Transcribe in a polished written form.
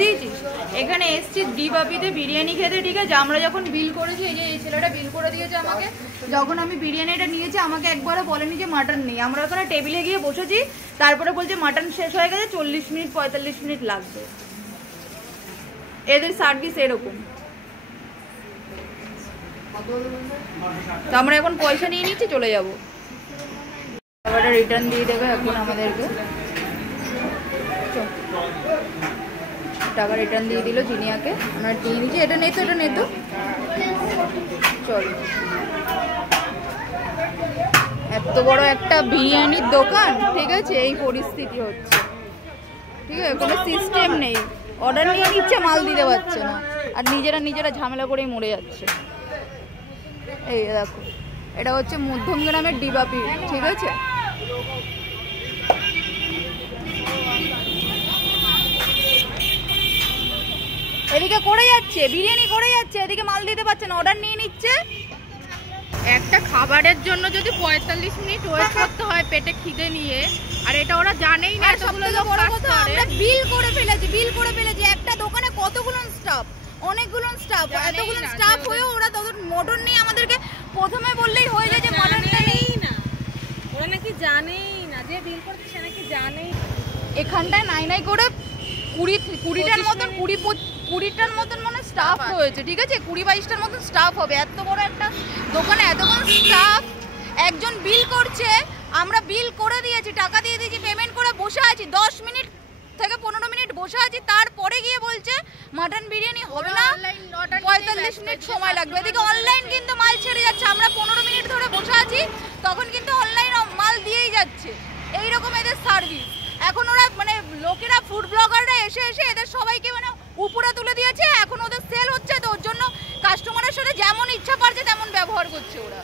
দিয়েছিস? এখানে এসছি ডিবাপিতে বিরিয়ানি খেতে, ঠিক আছে? আমরা যখন বিল করেছি, এই যে এই ছেলেটা বিল করে দিয়েছে আমাকে, যখন আমি বিরিয়ানিটা নিয়েছি আমাকে একবারও বলেনি যে মাটন নেই। আমরা ওখানে টেবিলে গিয়ে বসেছি, তারপরে বলছে মাটন শেষ হয়ে গেছে, 40 মিনিট 45 মিনিট লাগবে। এদের সার্ভিস এরকম। তো আমরা এখন পয়সা নিয়ে নিচ্ছি, চলে যাবো। টাকাটা রিটার্ন দিয়ে দেবে এখন আমাদেরকে। টাকা রিটার্ন দিয়ে দিল জিনিয়াকে, আমরা দিয়ে নিচ্ছি। এটা নেই তো, এটা নেই তো, চল। এত বড় একটা বিরিয়ানির দোকান, ঠিক আছে, এই পরিস্থিতি হচ্ছে, ঠিক আছে? কোনো সিস্টেম নেই, অর্ডার নিয়ে নিচ্ছে, মাল দিতে পারছে না, আর নিজেরা ঝামেলা করেই মরে যাচ্ছে। এই দেখো, এটা হচ্ছে মধ্যমগ্রামের ডিবাপি, ঠিক আছে? এদিকে করে যাচ্ছে, বিরিয়ানি করে যাচ্ছে, এদিকে মাল দিতে পারছে না, অর্ডার নিয়ে নিচ্ছে। একটা খাবারের জন্য যদি 45 মিনিট ওয়েট করতে হয় পেটে খিদে নিয়ে, আর এটা ওরা জানেই না। সবথেকে বড় কথা, আমরা বিল করে ফেলেছি। একটা দোকানে কতগুলো স্টাফ, অনেকগুলো স্টাফ, এতগুলো স্টাফ হয়েও ওরা তাদের মটন নিয়ে আমাদেরকে প্রথমে বললেই হয়ে যায় যে মটনটা নেই না। ওরা নাকি জানেই না, যে বিল করছে সে নাকি জানেই। এখানটায় নাই করে 20টার মতন মানে স্টাফ রয়েছে, ঠিক আছে? 20-22টার মতন স্টাফ হবে। এত বড় একটা দোকানে এতগুলো স্টাফ, একজন বিল করছে, আমরা বিল করে দিয়েছি, টাকা দিয়ে দিয়েছি, পেমেন্ট করে বসে আছি, 10 মিনিট থেকে 15 মিনিট বসে আছি, তারপরে গিয়ে বলছে মাটন বিরিয়ানি হবে না, 45 মিনিট সময় লাগবে। এদিকে অনলাইন কিন্তু মাল ছেড়ে যাচ্ছে, আমরা 15 মিনিট ধরে বসে আছি, তখন কিন্তু অনলাইন মাল দিয়েই যাচ্ছে। এইরকম এদের সার্ভিস। এখন ওরা মানে লোকেরা, ফুড ব্লগাররা এসে এদের সবাইকে মানে উপরে তুলে দিয়েছে। এখন ওদের সেল হচ্ছে, তো ওর জন্য কাস্টমারের সাথে যেমন ইচ্ছা পারছে তেমন ব্যবহার করছে ওরা।